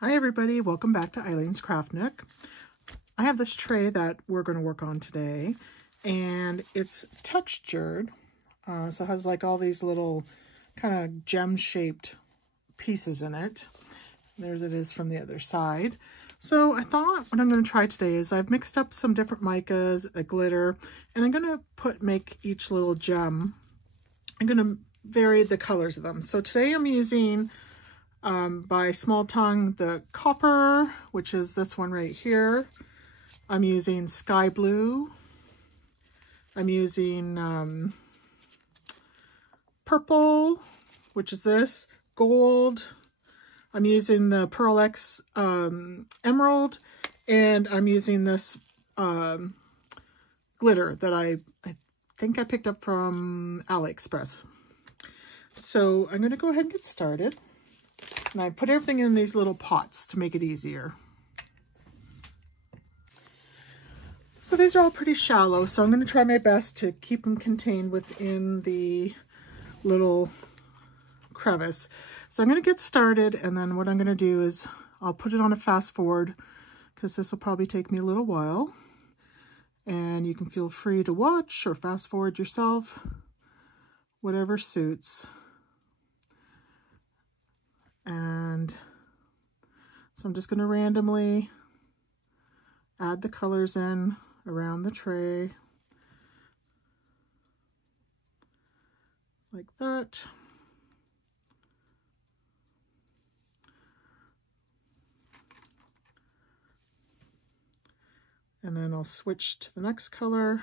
Hi everybody, welcome back to Eileen's Craft Nook. I have this tray that we're going to work on today, and it's textured, so it has like all these little kind of gem-shaped pieces in it. There's it is from the other side. So I thought what I'm going to try today is I've mixed up some different micas, a glitter, and I'm going to make each little gem. I'm going to vary the colors of them. So today I'm using by Small Tongue the copper, which is this one right here. I'm using sky blue. I'm using purple, which is this, gold. I'm using the Pearl X emerald, and I'm using this glitter that I think I picked up from AliExpress. So I'm going to go ahead and get started. And I put everything in these little pots to make it easier. So these are all pretty shallow, so I'm going to try my best to keep them contained within the little crevice. So I'm going to get started, and then what I'm going to do is I'll put it on a fast forward because this will probably take me a little while. And you can feel free to watch or fast forward yourself, whatever suits. And so I'm just going to randomly add the colors in around the tray like that. And then I'll switch to the next color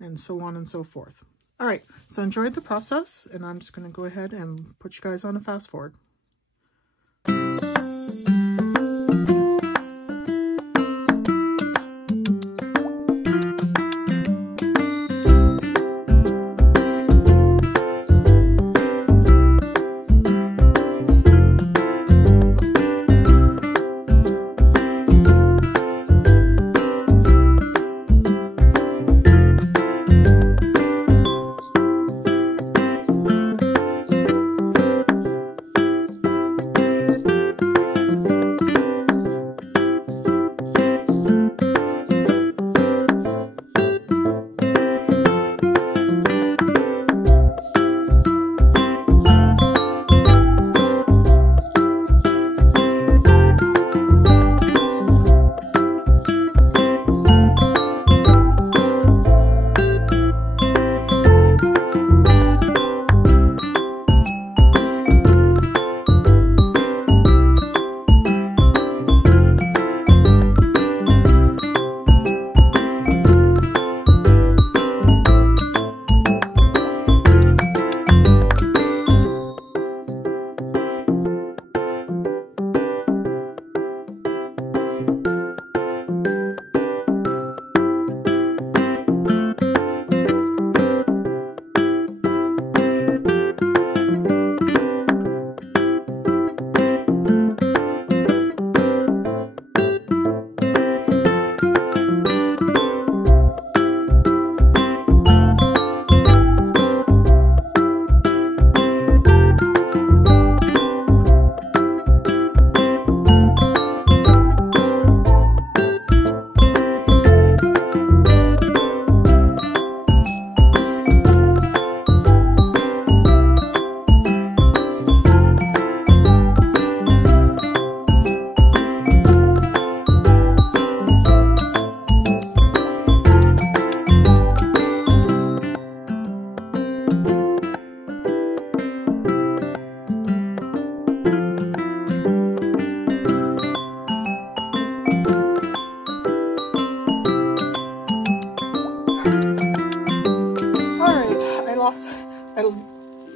and so on and so forth. All right, so enjoyed the process, and I'm just going to go ahead and put you guys on a fast forward.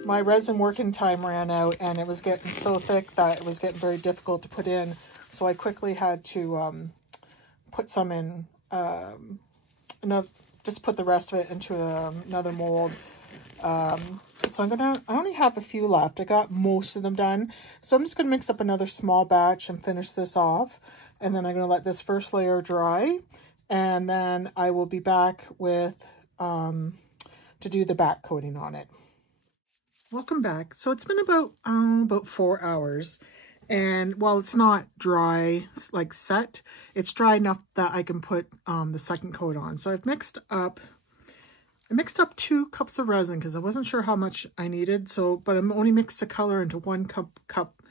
My resin working time ran out, and it was getting so thick that it was getting very difficult to put in. So I quickly had to put some in, just put the rest of it into another mold. So I only have a few left. I got most of them done. So I'm just going to mix up another small batch and finish this off. And then I'm going to let this first layer dry. And then I will be back with, to do the back coating on it. Welcome back. So it's been about 4 hours, And while it's not dry, like set, it's dry enough that I can put the second coat on. So I mixed up 2 cups of resin because I wasn't sure how much I needed. So, but I'm only mixed the color into 1 cup.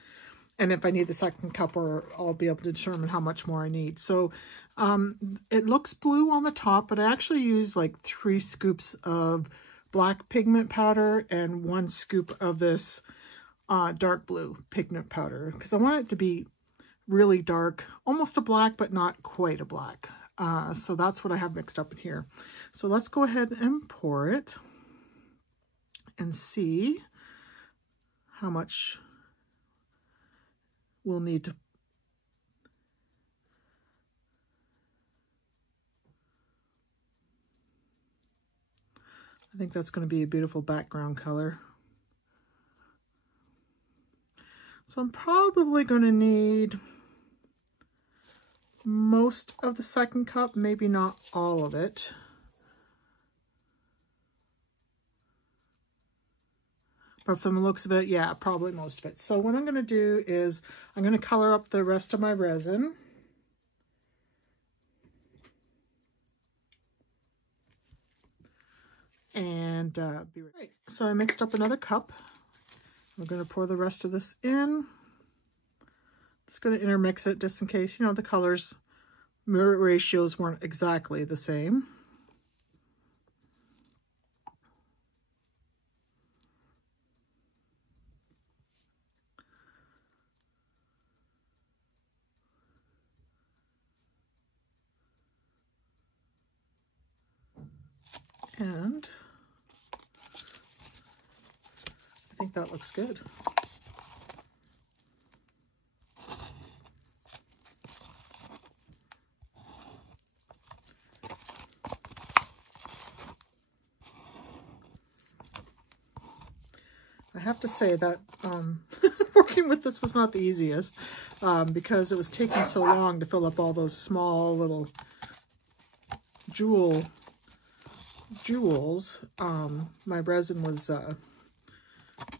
And if I need the second cup, or I'll be able to determine how much more I need. So it looks blue on the top, but I actually use like 3 scoops of black pigment powder and 1 scoop of this dark blue pigment powder, because I want it to be really dark, almost a black, but not quite a black. So that's what I have mixed up in here. So let's go ahead and pour it and see how much we'll need to. I think that's going to be a beautiful background color. So I'm probably going to need most of the second cup, maybe not all of it. But from the looks of it, yeah, probably most of it. So what I'm going to do is I'm going to color up the rest of my resin. And be right. So I mixed up another cup. We're going to pour the rest of this in. Just going to intermix it just in case, you know, the colors, mirror ratios weren't exactly the same. And I think that looks good. I have to say that working with this was not the easiest because it was taking so long to fill up all those small little jewels. My resin was,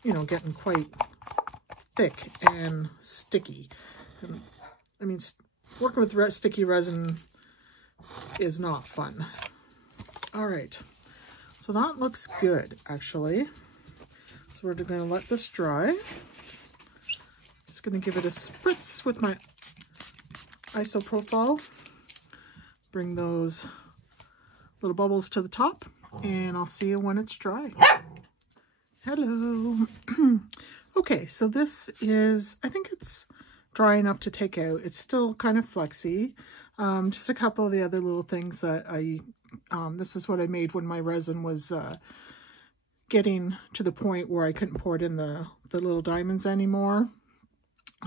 you know, getting quite thick and sticky. And, I mean, working with sticky resin is not fun. All right, so that looks good, actually. So we're going to let this dry. Just going to give it a spritz with my isopropyl. Bring those little bubbles to the top, and I'll see you when it's dry. Hello. Okay, so this is, I think it's dry enough to take out. It's still kind of flexy. Just a couple of the other little things that this is what I made when my resin was getting to the point where I couldn't pour it in the little diamonds anymore.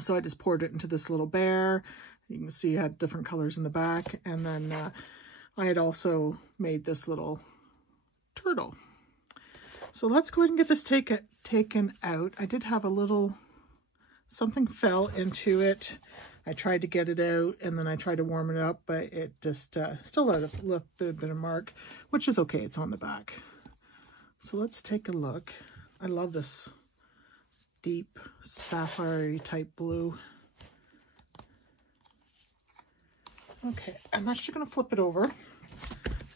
So I just poured it into this little bear. You can see it had different colors in the back. And then I had also made this little turtle. So let's go ahead and get this taken out. I did have a little, something fell into it. I tried to get it out, and then I tried to warm it up, but it just still left a bit of mark, which is okay. It's on the back. So let's take a look. I love this deep sapphire type blue. Okay, I'm actually going to flip it over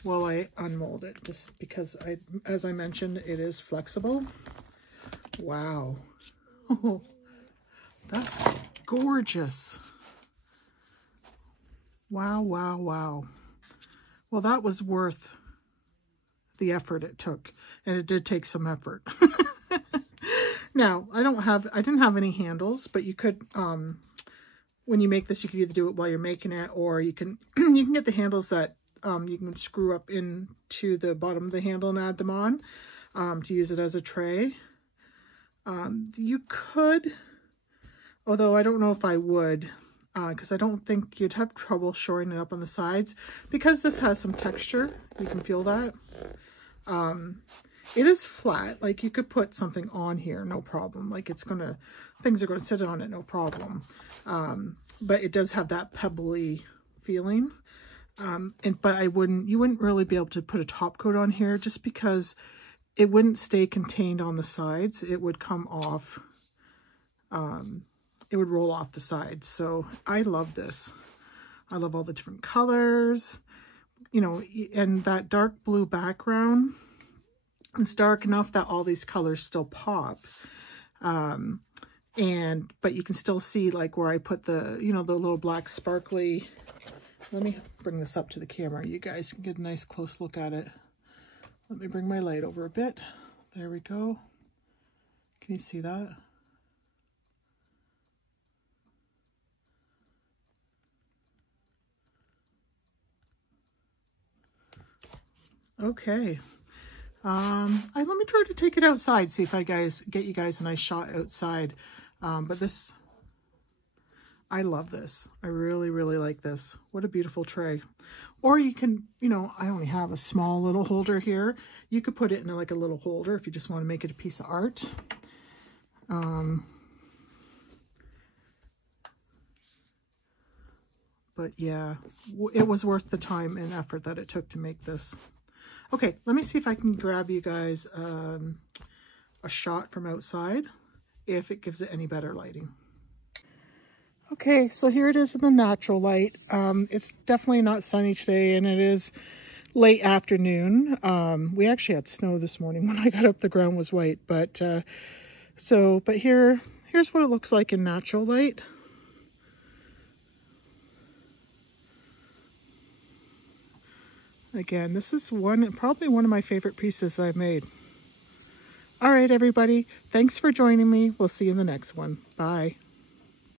while I unmold it, just because as I mentioned, it is flexible. Wow. Oh, that's gorgeous. Wow, wow, wow. Well, that was worth the effort it took, and it did take some effort. Now, I didn't have any handles, but you could, when you make this, you could either do it while you're making it, or you can get the handles that you can screw up into the bottom of the handle and add them on to use it as a tray. You could, although I don't know if I would, because I don't think you'd have trouble shoring it up on the sides, because this has some texture. You can feel that. It is flat. Like, you could put something on here, no problem. Like, things are gonna sit on it, no problem. But it does have that pebbly feeling. But you wouldn't really be able to put a top coat on here, just because it wouldn't stay contained on the sides. It would come off it would roll off the sides. So I love this. I love all the different colors, you know, and that dark blue background. It's dark enough that all these colors still pop. But you can still see like where I put the, you know, the little black sparkly. Let me bring this up to the camera. You guys can get a nice close look at it. Let me bring my light over a bit. There we go. Can you see that? Okay. Let me try to take it outside, see if I get you guys a nice shot outside. But this, I love this. I really, really like this. What a beautiful tray. Or you can, you know, I only have a small little holder here. You could put it in like a little holder if you just want to make it a piece of art. But yeah, it was worth the time and effort that it took to make this. Okay, let me see if I can grab you guys a shot from outside, if it gives it any better lighting. Okay, so here it is in the natural light. It's definitely not sunny today, and it is late afternoon. We actually had snow this morning. When I got up, the ground was white. But here's what it looks like in natural light. Again, this is probably one of my favorite pieces I've made. All right, everybody. Thanks for joining me. We'll see you in the next one. Bye.